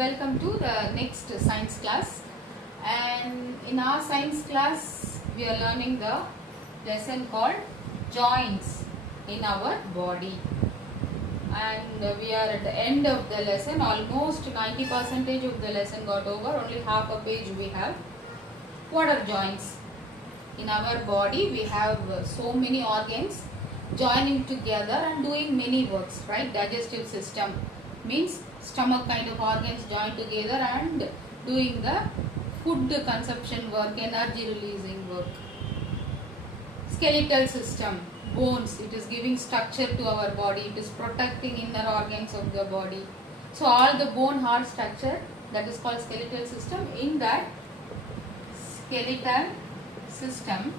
Welcome to the next science class, and in our science class we are learning the lesson called joints in our body, and we are at the end of the lesson. Almost 90% of the lesson got over, only half a page we have. What are joints? In our body we have so many organs joining together and doing many works, right? Digestive system means stomach kind of organs join together and doing the food consumption work, energy releasing work. Skeletal system, bones, it is giving structure to our body, it is protecting inner organs of the body. So all the bone heart structure, that is called skeletal system. In that skeletal system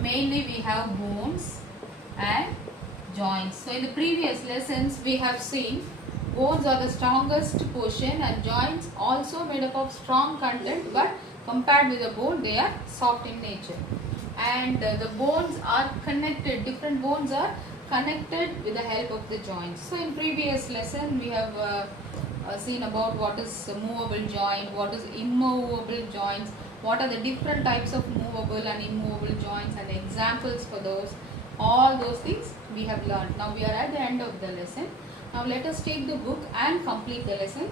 mainly we have bones and joints. So in the previous lessons we have seen bones are the strongest portion and joints also made up of strong content, but compared with the bone they are soft in nature, and the bones are connected, different bones are connected with the help of the joints. So in previous lesson we have seen about what is a movable joint, what is immovable joints, what are the different types of movable and immovable joints and examples for those. All those things we have learned. Now we are at the end of the lesson. Now let us take the book and complete the lesson.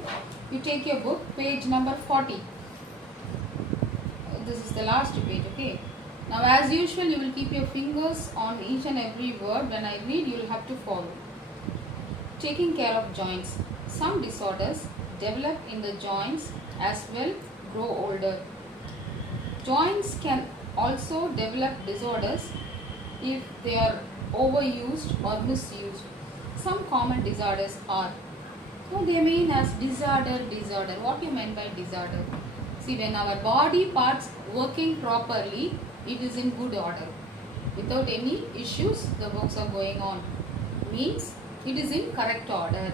You take your book, page number 40. This is the last page, okay? Now as usual you will keep your fingers on each and every word. When I read you will have to follow. Taking care of joints. Some disorders develop in the joints as well grow older. Joints can also develop disorders if they are overused or misused. Some common disorders are, so they mean as disorder. What do you mean by disorder? See, when our body parts working properly, it is in good order. Without any issues, the works are going on. Means it is in correct order.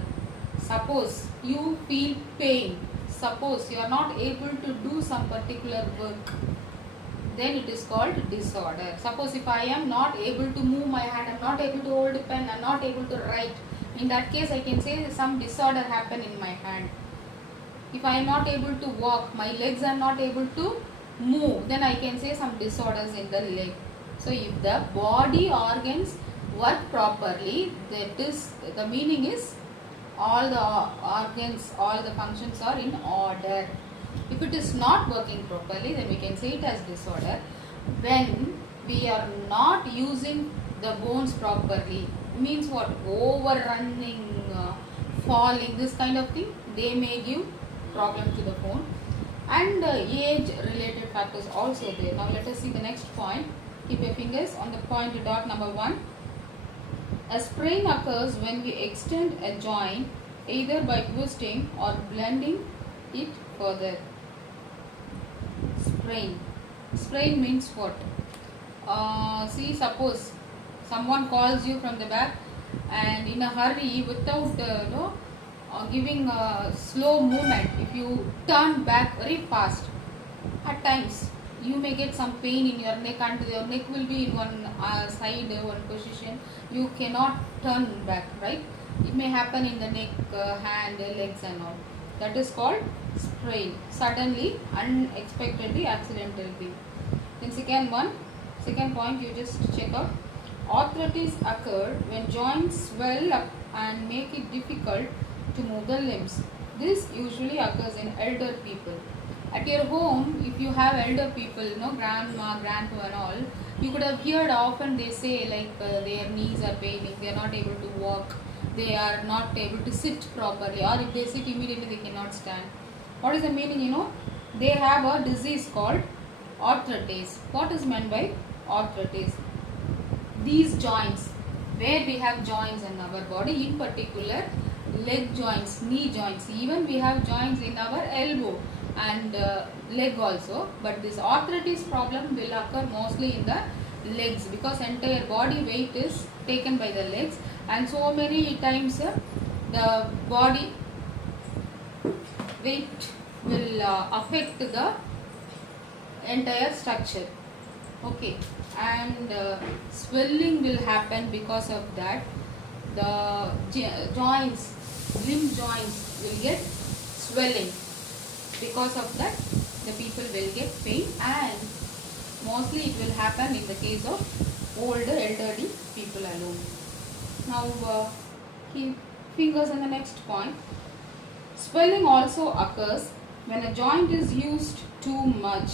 Suppose you feel pain, suppose you are not able to do some particular work, then it is called disorder. Suppose if I am not able to move my hand, I am not able to hold a pen, I am not able to write, in that case I can say some disorder happen in my hand. If I am not able to walk, my legs are not able to move, then I can say some disorders in the leg. So if the body organs work properly, that is, the meaning is all the organs, all the functions are in order. If it is not working properly, then we can say it as disorder. When we are not using the bones properly, means what? Overrunning, falling, this kind of thing, they may give problem to the bone. And age related factors also there. Now let us see the next point. Keep your fingers on the point dot number 1. A sprain occurs when we extend a joint either by twisting or blending it further. Sprain means what? See, suppose someone calls you from the back and in a hurry, without giving a slow movement, if you turn back very fast, at times you may get some pain in your neck and your neck will be in one side, one position. You cannot turn back, right? It may happen in the neck, hand, legs and all. That is called sprain. Suddenly, unexpectedly, accidental thing. Then second point you just check out. Arthritis occur when joints swell up and make it difficult to move the limbs. This usually occurs in elder people. At your home, if you have elder people, grandma, grandpa and all, you could have heard often they say like their knees are paining, they are not able to walk, they are not able to sit properly, or if they sit immediately they cannot stand. What is the meaning? They have a disease called arthritis. What is meant by arthritis? These joints, where we have joints in our body, in particular leg joints, knee joints, even we have joints in our elbow and leg also, but this arthritis problem will occur mostly in the legs because entire body weight is taken by the legs, and so many times the body weight will affect the entire structure, okay, and swelling will happen because of that. The joints, limb joints will get swelling. Because of that, the people will get pain, and mostly it will happen in the case of older elderly people alone. Now keep fingers on the next point. Swelling also occurs when a joint is used too much.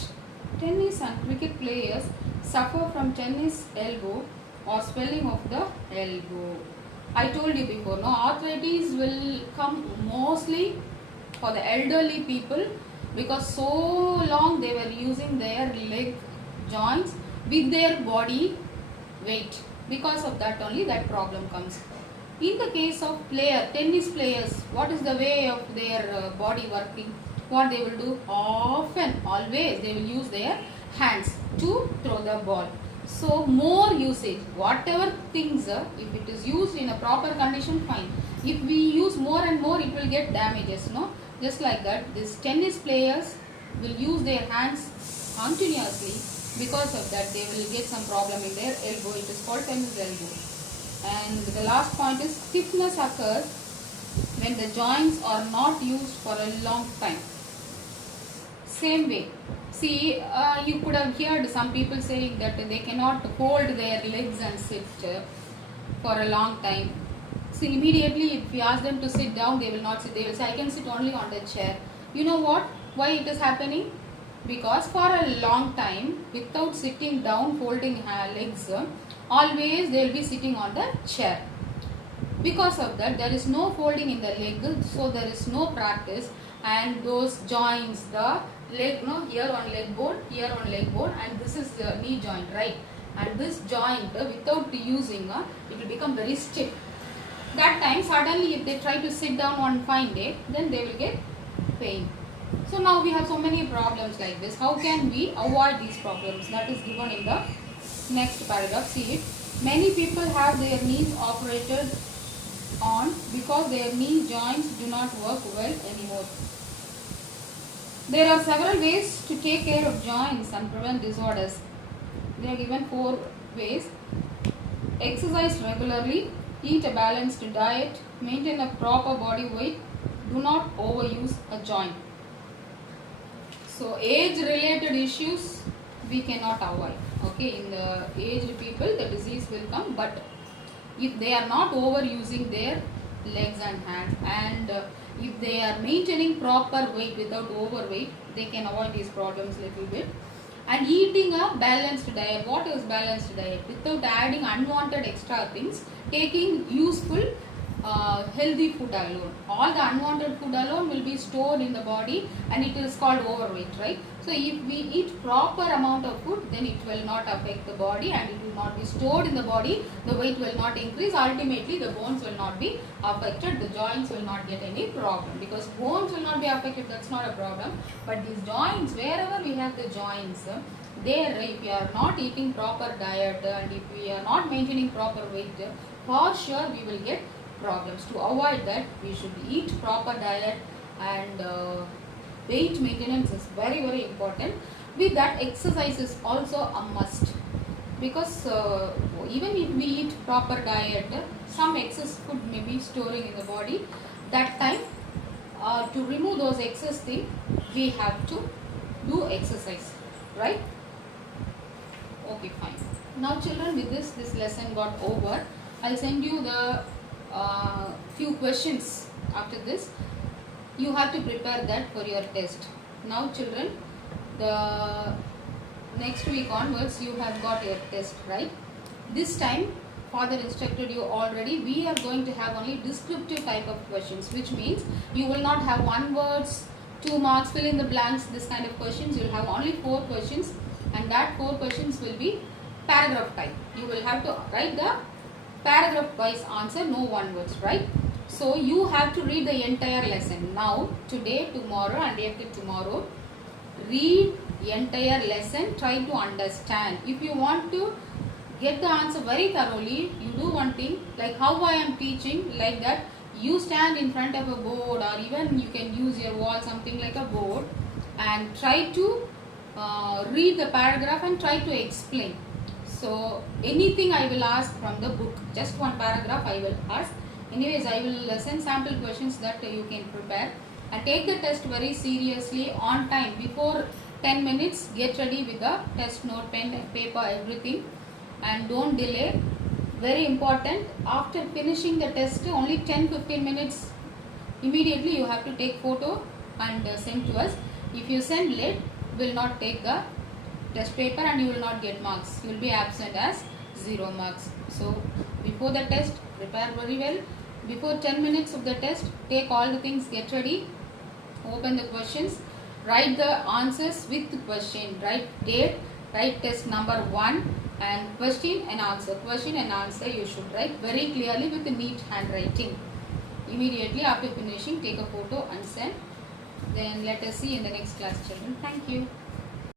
Tennis and cricket players suffer from tennis elbow or swelling of the elbow. I told you before, no, arthritis will come mostly for the elderly people, because so long they were using their leg joints with their body weight. Because of that only that problem comes. In the case of tennis players, what is the way of their body working? What they will do? Often, always, they will use their hands to throw the ball. So, more usage, whatever things, if it is used in a proper condition, fine. If we use more and more, it will get damages, no? Just like that, these tennis players will use their hands continuously. Because of that, they will get some problem in their elbow. It is called tennis elbow. And the last point is stiffness occurs when the joints are not used for a long time. Same way. See, you could have heard some people saying that they cannot hold their legs and sit for a long time. So immediately if we ask them to sit down, they will not sit. They will say, I can sit only on the chair. You know what? Why it is happening? Because for a long time, without sitting down, folding legs, always they will be sitting on the chair. Because of that, there is no folding in the leg, so there is no practice, and those joints, the leg, no, here on leg bone, and this is the knee joint, right? And this joint, without using, it will become very stiff. That time, suddenly, if they try to sit down on fine day, then they will get pain. So now we have so many problems like this. How can we avoid these problems? That is given in the next paragraph. See it. Many people have their knees operated on because their knee joints do not work well anymore. There are several ways to take care of joints and prevent disorders. They are given 4 ways. Exercise regularly, eat a balanced diet, maintain a proper body weight, do not overuse a joint. So age related issues we cannot avoid. Okay, in the aged people the disease will come, but if they are not overusing their legs and hands, and if they are maintaining proper weight without overweight, they can avoid these problems little bit. And eating a balanced diet. What is balanced diet? Without adding unwanted extra things, taking useful healthy food alone. All the unwanted food alone will be stored in the body, and it is called overweight, right? So if we eat proper amount of food, then it will not affect the body, and it will not be stored in the body. The weight will not increase. Ultimately, the bones will not be affected. The joints will not get any problem, because bones will not be affected. That's not a problem. But these joints, wherever we have the joints, there, if we are not eating proper diet, and if we are not maintaining proper weight, for sure we will get problems. To avoid that, we should eat proper diet, and weight maintenance is very, very important. With that, exercise is also a must, because even if we eat proper diet, some excess food may be storing in the body. That time, to remove those excess things, we have to do exercise, right? Okay, fine. Now children, with this lesson got over. I'll send you the few questions after this. You have to prepare that for your test. Now children, the next week onwards you have got your test, right? This time father instructed you already. We are going to have only descriptive type of questions, which means you will not have 1 words, 2 marks, fill in the blanks, this kind of questions. You will have only 4 questions, and that 4 questions will be paragraph type. You will have to write the paragraph wise answer, no 1 words, right? So you have to read the entire lesson. Now, today, tomorrow and day after tomorrow, read entire lesson, try to understand. If you want to get the answer very thoroughly, you do one thing, like how I am teaching, like that. You stand in front of a board, or even you can use your wall, something like a board, and try to read the paragraph and try to explain. So anything I will ask from the book, just 1 paragraph I will ask. Anyways, I will send sample questions that you can prepare. and take the test very seriously on time. Before 10 minutes, get ready with the test note, pen, paper, everything, and don't delay. Very important, after finishing the test, only 10-15 minutes, immediately you have to take photo and send to us. If you send late, we will not take the test paper and you will not get marks. You will be absent as 0 marks. So before the test, prepare very well. Before 10 minutes of the test, take all the things, get ready, open the questions, write the answers with the question, write date, write test number 1 and question and answer. Question and answer you should write very clearly with the neat handwriting. Immediately after finishing, take a photo and send. Then let us see in the next class, children. Thank you.